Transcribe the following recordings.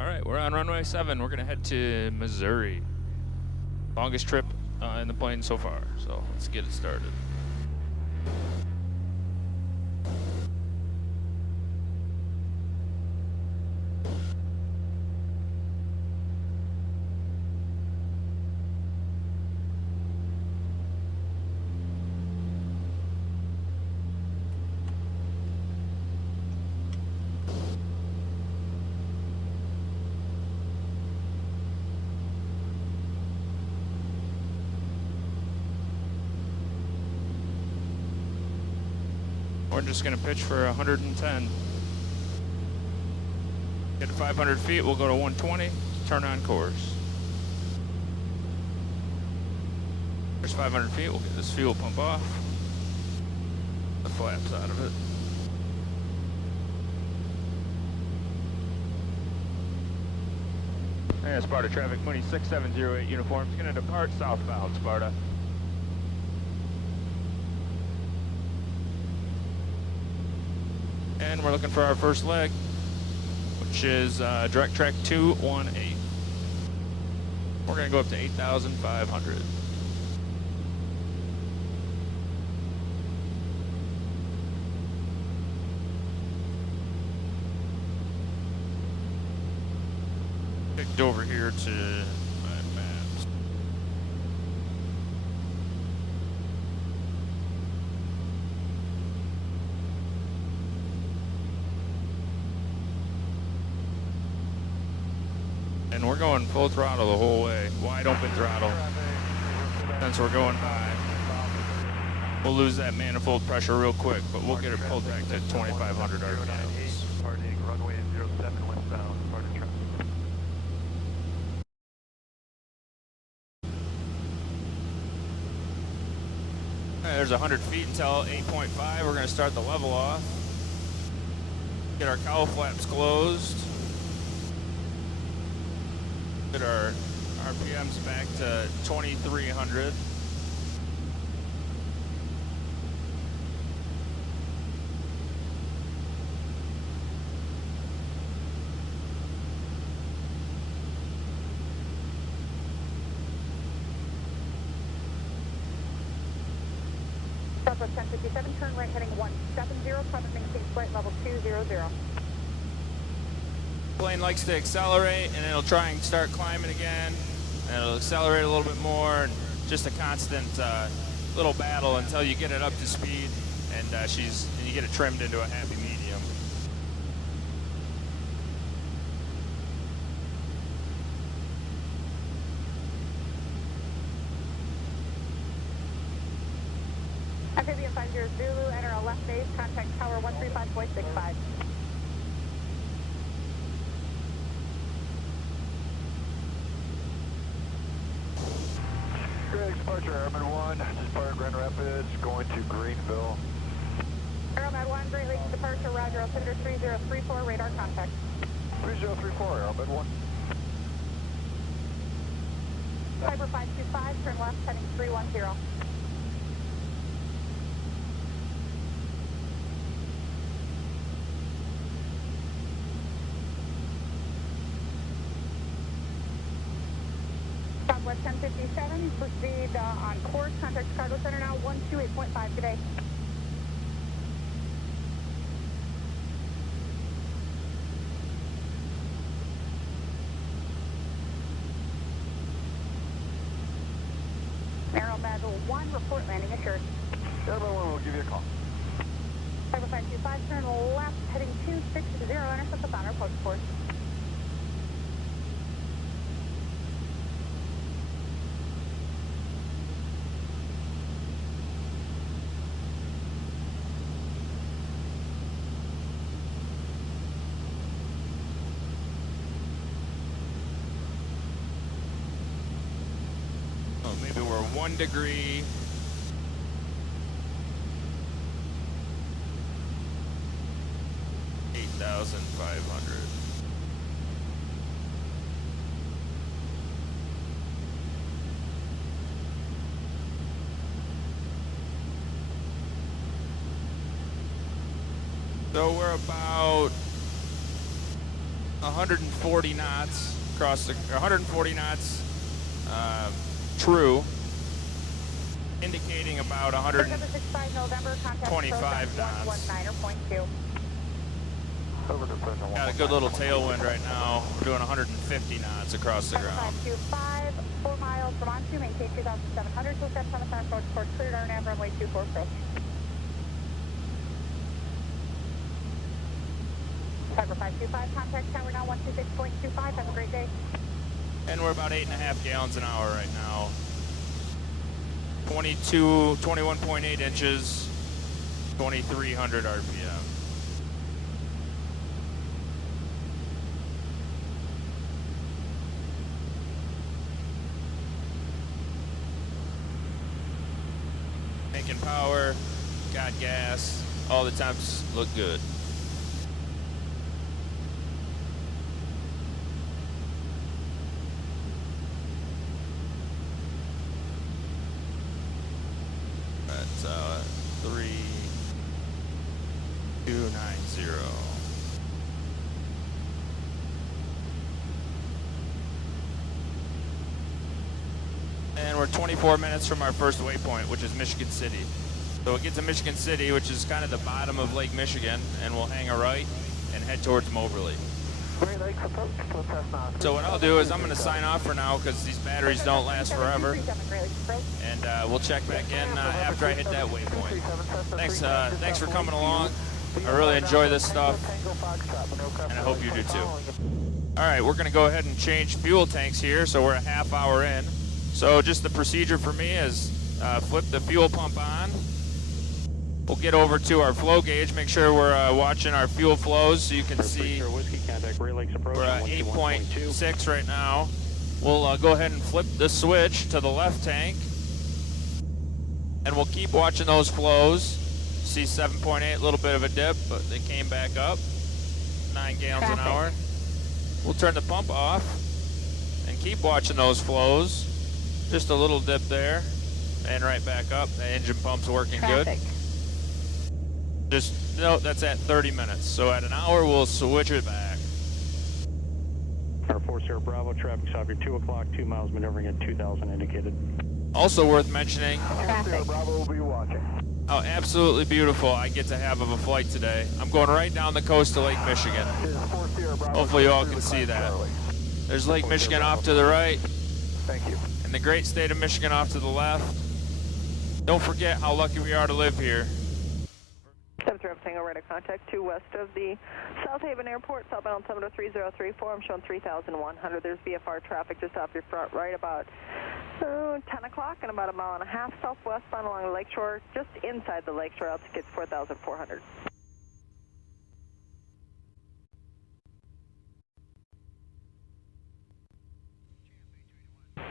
All right, we're on runway 7. We're gonna head to Missouri. Longest trip in the plane so far, so let's get it started. We're just gonna pitch for 110. Get to 500 feet, we'll go to 120, turn on course. There's 500 feet, we'll get this fuel pump off. The flaps out of it. And Sparta traffic, Mooney 6708 uniform is gonna depart southbound, Sparta. And we're looking for our first leg, which is direct track 218. We're gonna go up to 8,500. Picked over here to my maps. And we're going full throttle the whole way, wide open throttle. Since we're going high, we'll lose that manifold pressure real quick, but we'll get it pulled back to 2,500 RPMs. Runway 07 westbound, Sparta traffic. There's 100 feet until 8.5. We're going to start the level off. Get our cowl flaps closed. Get our RPMs back to 2,300. Southwest 1057, turn right heading 170, traffic maintain flight level 200. Plane likes to accelerate and it'll try and start climbing again, and it'll accelerate a little bit more, and just a constant little battle until you get it up to speed, and you get it trimmed into a happy medium. Amphibian 50 Zulu, enter a left base, contact tower 135.65. Great departure, Airman 1, depart Grand Rapids, going to Greenville. Aeromed 1, Great Lakes departure, roger, altimeter 3034, radar contact. 3034, Airman 1. Piper 525, turn left heading 310. Southwest 1057, proceed on course, contact cargo center now 128.5 today. Aeromed 1, report landing assured. Airman 1 will give you a call. Piper 525, turn left heading 260, intercept the boundary approach course. Oh, maybe we're 1 degree. $8,500. So we're about 140 knots across the 140 knots true, indicating about 125 knots. Over to present Got a good little tailwind right now. We're doing 150 knots across the ground. 525, 4 miles from on to maintain 2,700, so steps on the fast road towards cleared our nav runway 24 approach. Piper 525, contact tower now 126.25, have a great day. And we're about 8.5 gallons an hour right now. 21.8 inches, 2,300 RPM. Making power, got gas, all the temps look good. That's 3290. And we're 24 minutes from our first waypoint, which is Michigan City. So we get to Michigan City, which is kind of the bottom of Lake Michigan, and we'll hang a right and head towards Moberly. So what I'll do is I'm going to sign off for now because these batteries don't last forever, and we'll check back in after I hit that waypoint. Thanks for coming along. I really enjoy this stuff, and I hope you do too. All right, we're going to go ahead and change fuel tanks here, so we're a half hour in. So just the procedure for me is flip the fuel pump on. We'll get over to our flow gauge, make sure we're watching our fuel flows so you can see we're at 8.6 right now. We'll go ahead and flip the switch to the left tank, and we'll keep watching those flows. See 7.8, a little bit of a dip, but they came back up, 9 gallons an hour. We'll turn the pump off and keep watching those flows. Just a little dip there, and right back up. The engine pump's working good. Just note that's at 30 minutes. So at an hour, we'll switch it back. Our 40 Bravo traffic stop here, 2 o'clock, 2 miles, maneuvering at 2,000 indicated. Also worth mentioning, Bravo will be watching. how absolutely beautiful I get to have of a flight today. I'm going right down the coast of Lake Michigan. Hopefully you all can see that. There's Lake Michigan off to the right. Thank you. And the great state of Michigan off to the left. Don't forget how lucky we are to live here. 73 Tango radar contact 2 west of the South Haven Airport, southbound 703-034. I'm showing 3,100. There's VFR traffic just off your front right about 10 o'clock and about a mile and a half southwestbound along the lakeshore. Just inside the lakeshore, altitude 4,400.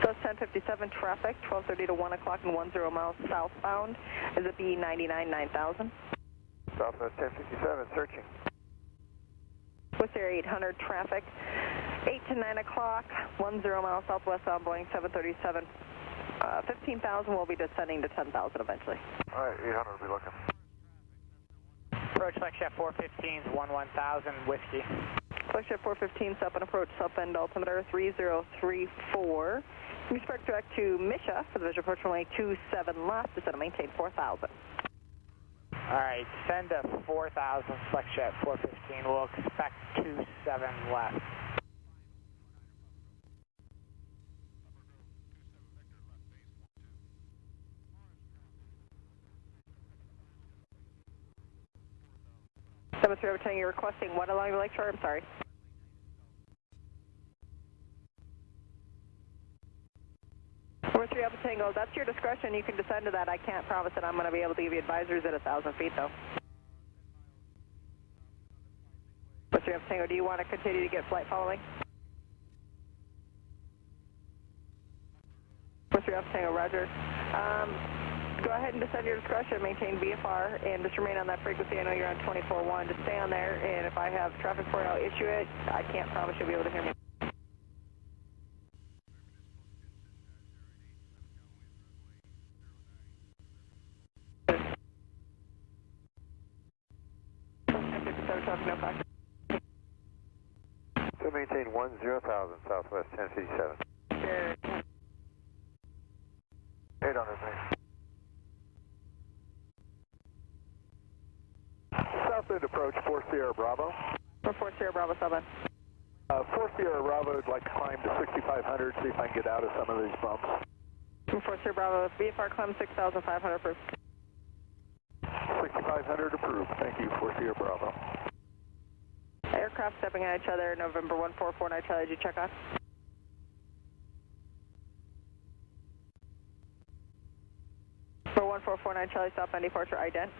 So 1057 traffic, 12:30 to 1 o'clock and 10 miles southbound is a B99 9000. Southwest 1057, searching. With their 800 traffic, 8 to 9 o'clock, 10 miles southwest on Boeing 737. 15,000 will be descending to 10,000 eventually. All right, 800 will be looking. Approach Flexjet 415's 11,000 whiskey. Flexjet 415, stop and approach, self-end altimeter 3034. Expect direct to Misha for the visual approach runway 27 left, descend and maintain 4,000. Alright, send to 4,000 Flexjet 415. We'll expect 27 left. Cemetery overtime, you're requesting what along the lakeshore? I'm sorry. Number 3 Alpha Tango, that's your discretion. You can descend to that. I can't promise that I'm going to be able to give you advisories at 1,000 feet, though. Number 3 Alpha Tango, do you want to continue to get flight following? Number 3 Alpha Tango, roger. Go ahead and descend your discretion, maintain VFR, and just remain on that frequency. I know you're on 24.1. Just stay on there, and if I have traffic for it, I'll issue it. I can't promise you'll be able to hear me. maintain 10,000 Southwest 1057. 800, thanks. Southend approach 4 Sierra Bravo. 4 Sierra Bravo, southbound. 4 Sierra Bravo would like to climb to 6,500, see if I can get out of some of these bumps. 4 Sierra Bravo, VFR climb 6,500 approved. 6,500 approved. Thank you, 4 Sierra Bravo. Aircraft stepping at each other, November 1449 Charlie, did you check on? For 1449 Charlie, southbound departure, ident.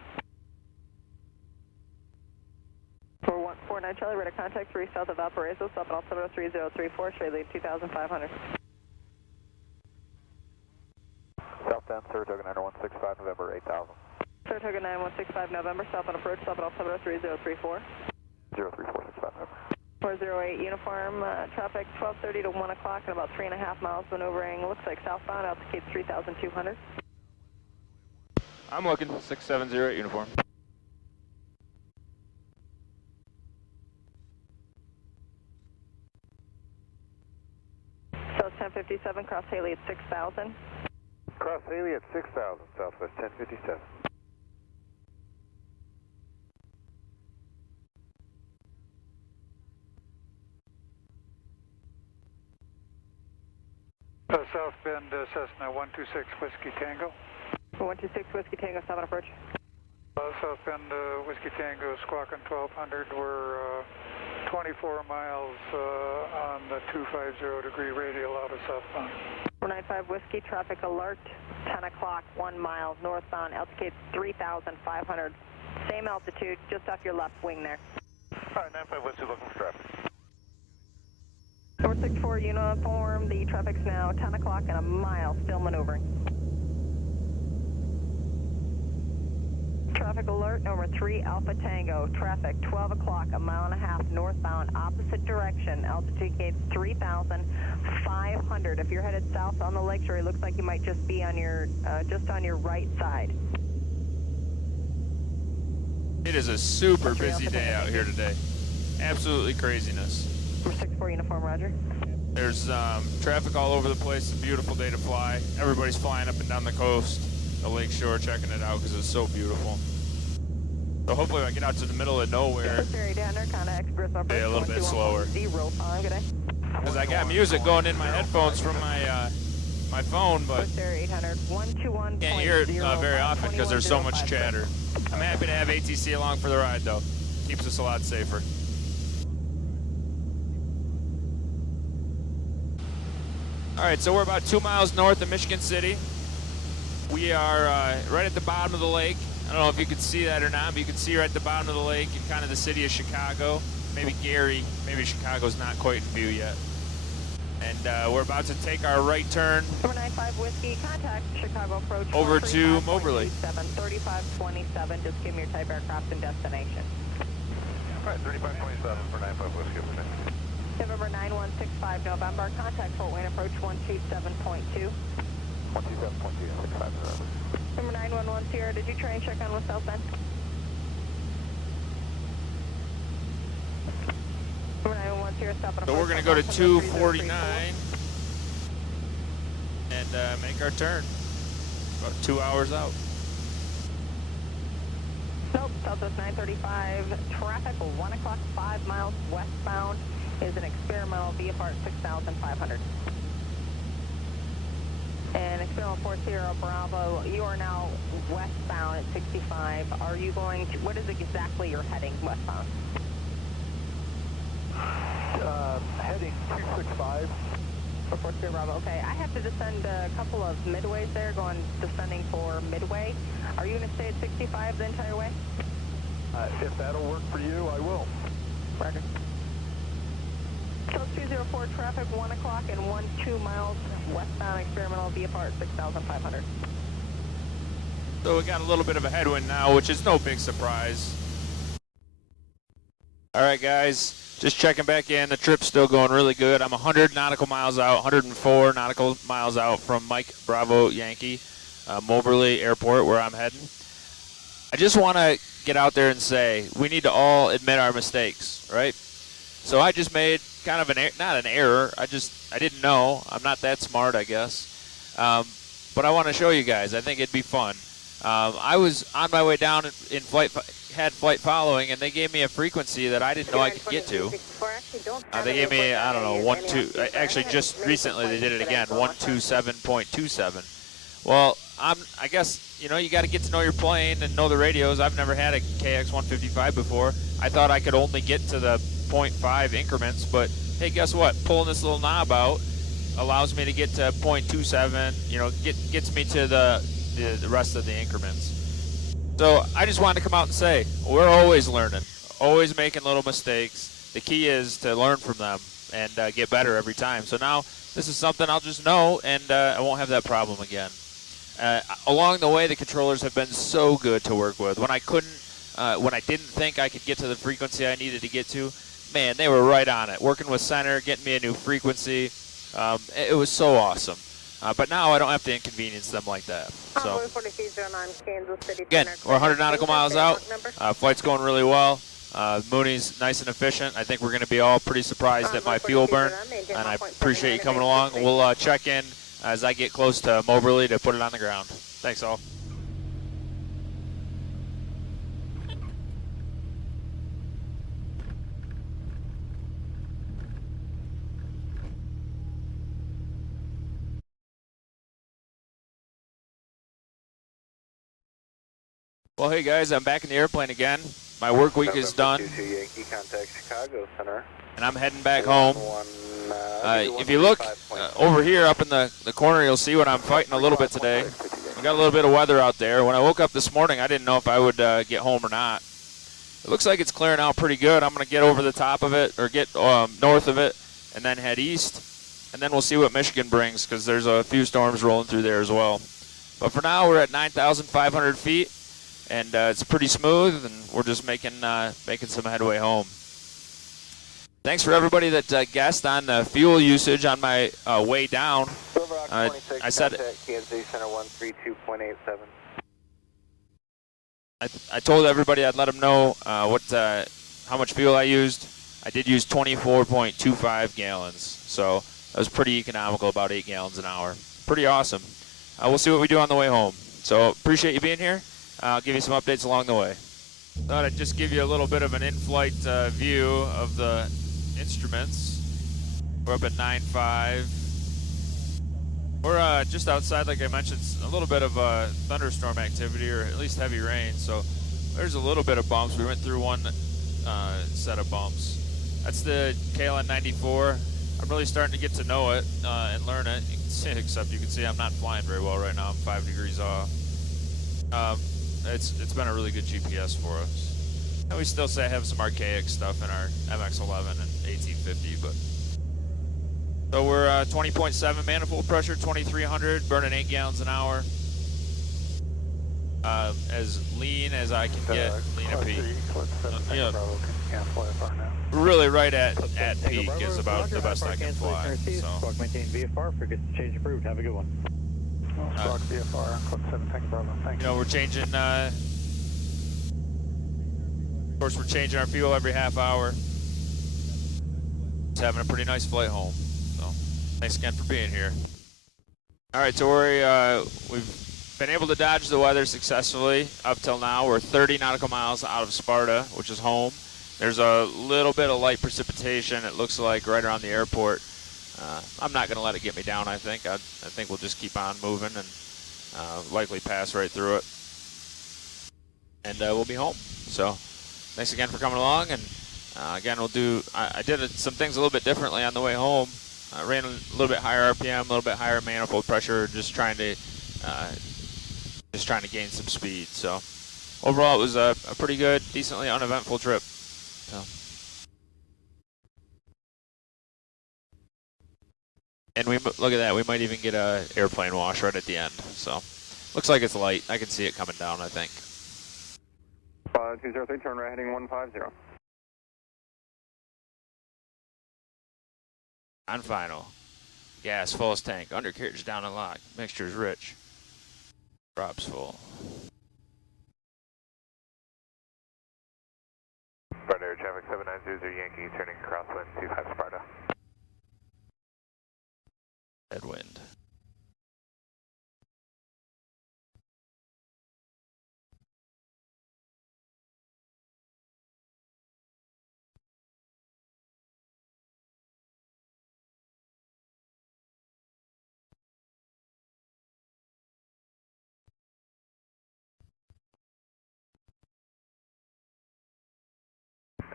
For 149 Charlie, radar contact 3 south of Valparaiso, southbound altimeter 3034, Charlie lead 2,500. Southbound Saratoga 9165, November 8,000. Saratoga 9165 November, southbound approach, southbound altimeter 3034. 03465 November. 408 uniform, traffic 12:30 to 1 o'clock and about 3.5 miles maneuvering. Looks like southbound, altitude 3,200. I'm looking 670 uniform. South 1057, cross Haley at 6,000. Cross Haley at 6,000, Southwest 1057. South Bend, Cessna 126 Whiskey Tango. 126 Whiskey Tango, southbound approach. South Bend, Whiskey Tango, squawking 1200. We're 24 miles on the 250 degree radial out of southbound. 495 Whiskey, traffic alert, 10 o'clock, 1 mile northbound, altitude 3,500. Same altitude, just off your left wing there. All right, 95 Whiskey looking for traffic. 464 uniform, the traffic's now 10 o'clock and a mile, still maneuvering. Traffic alert, number 3 Alpha Tango, traffic 12 o'clock, a mile and a half northbound, opposite direction, altitude gauge 3,500. If you're headed south on the lakeshore, it looks like you might just be on your, right side. It is a super busy day out here today. Absolutely craziness. Number 64 uniform, roger. There's traffic all over the place. It's a beautiful day to fly. Everybody's flying up and down the coast, the lakeshore, checking it out because it's so beautiful. So hopefully when I get out to the middle of nowhere, be a little bit slower. Because I got music going in my headphones from my phone, but can't hear it very often because there's so much chatter. I'm happy to have ATC along for the ride though. Keeps us a lot safer. All right, so we're about 2 miles north of Michigan City. We are right at the bottom of the lake. I don't know if you can see that or not, but you can see right at the bottom of the lake in kind of the city of Chicago. Maybe Gary, maybe Chicago's not quite in view yet. And we're about to take our right turn 495 Whiskey, contact Chicago approach over to Moberly. 3527, just give me your type aircraft and destination. All right, 3527 for 95 Whiskey. November 9165 November, contact Fort Wayne approach 127.2. 127.2, Number 911 Sierra, did you try and check on with South Bend? Number 911 Sierra, stop on So we're going to go to 249 and make our turn. About 2 hours out. Nope, Southwest 935, traffic 1 o'clock, 5 miles westbound is an experimental VFR at 6,500. And experimental 4 Sierra Bravo, you are now westbound at 65. Are you going to, what is exactly your heading westbound? Heading 265. For 4 Sierra Bravo, okay. I have to descend a couple of midways there, descending for Midway. Are you going to stay at 65 the entire way? If that'll work for you, I will. Roger. So 204 traffic, 1 o'clock and 2 miles westbound experimental VFR at 6,500. So we got a little bit of a headwind now, which is no big surprise. All right, guys, just checking back in. The trip's still going really good. I'm 100 nautical miles out, 104 nautical miles out from Mike Bravo Yankee, Moberly Airport, where I'm heading. I just want to get out there and say we need to all admit our mistakes, right? So I just made kind of not an error. I didn't know. I'm not that smart, I guess. But I want to show you guys. I think it'd be fun. I was on my way down in flight, had flight following, and they gave me a frequency that I didn't know I could get to. They gave me, I don't know, 12. Actually, just recently they did it again, 127.27. Well, I guess, you know, you got to get to know your plane and know the radios. I've never had a KX-155 before. I thought I could only get to the 0.5 increments, but hey, guess what? Pulling this little knob out allows me to get to 0.27. You know, gets me to the rest of the increments. So I just wanted to come out and say we're always learning, always making little mistakes. The key is to learn from them and get better every time. So now this is something I'll just know, and I won't have that problem again. Along the way, the controllers have been so good to work with. When I didn't think I could get to the frequency I needed to get to, man, they were right on it. Working with center, getting me a new frequency, it was so awesome. But now I don't have to inconvenience them like that. So again, we're 100 nautical miles out. Flight's going really well. Mooney's nice and efficient. I think we're going to be all pretty surprised at my fuel burn, and I appreciate you coming along. We'll check in as I get close to Moberly to put it on the ground. Thanks all. Well, hey guys, I'm back in the airplane again. My work week is done, Yankee, contact Chicago Center. and I'm heading back home. If you look over here up in the corner, you'll see what I'm fighting a little bit today. We got a little bit of weather out there. When I woke up this morning, I didn't know if I would get home or not. It looks like it's clearing out pretty good. I'm going to get over the top of it, or get north of it, and then head east. And then we'll see what Michigan brings, because there's a few storms rolling through there as well. But for now, we're at 9,500 feet. And it's pretty smooth, and we're just making some headway home. Thanks for everybody that guessed on the fuel usage on my way down. I said Kansas City Center 132.87. I told everybody I'd let them know how much fuel I used. I did use 24.25 gallons, so that was pretty economical, about 8 gallons an hour. Pretty awesome. We'll see what we do on the way home. So appreciate you being here. I'll give you some updates along the way. Thought I'd just give you a little bit of an in-flight view of the instruments. We're up at 9.5. We're just outside, like I mentioned, a little bit of thunderstorm activity, or at least heavy rain. So there's a little bit of bumps. We went through one set of bumps. That's the KLN 94. I'm really starting to get to know it and learn it. You can see, except you can see I'm not flying very well right now. I'm 5 degrees off. It's been a really good GPS for us. And we still have some archaic stuff in our MX-11 and 1850, but so we're 20.7 manifold pressure, 2,300, burning 8 gallons an hour. As lean as I can get, lean at peak. Really right at peak is about the best I can fly. So. Maintain VFR, forget to change approved. Have a good one. VFR, Club 7, Tango Bravo. Thanks. You know, we're changing, of course, we're changing our fuel every half hour. Just having a pretty nice flight home. So, thanks again for being here. All right, so we've been able to dodge the weather successfully up till now. We're 30 nautical miles out of Sparta, which is home. There's a little bit of light precipitation, it looks like, right around the airport. I'm not going to let it get me down, I think. I think we'll just keep on moving and likely pass right through it. And we'll be home. So thanks again for coming along. And again, I did some things a little bit differently on the way home. I ran a little bit higher RPM, a little bit higher manifold pressure, just trying to gain some speed. So overall, it was a pretty good, decently uneventful trip. So. And look at that, we might even get a airplane wash right at the end. So looks like it's light. I can see it coming down, I think. 203, turn right heading 150. On final. Gas fullest tank. Undercarriage down and locked. Mixture is rich. Props full. Sparta Air traffic 790 Yankee turning crosswind 25 Sparta. Headwind.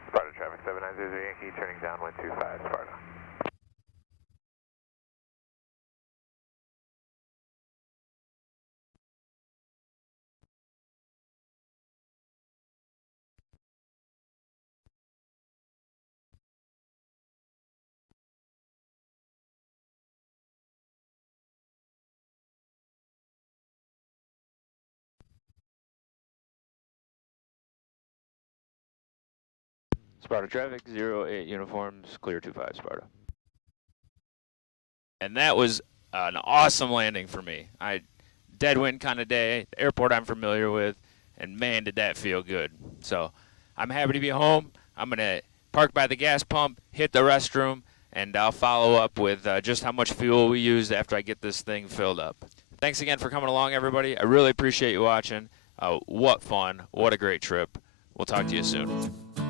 Sparta traffic 790 Yankee turning downwind 25 Sparta. Sparta traffic 08 uniforms, clear 25 Sparta. And that was an awesome landing for me. Dead wind kind of day, the airport I'm familiar with, and man, did that feel good. So I'm happy to be home. I'm going to park by the gas pump, hit the restroom, and I'll follow up with just how much fuel we used after I get this thing filled up. Thanks again for coming along, everybody. I really appreciate you watching. What fun. What a great trip. We'll talk to you soon.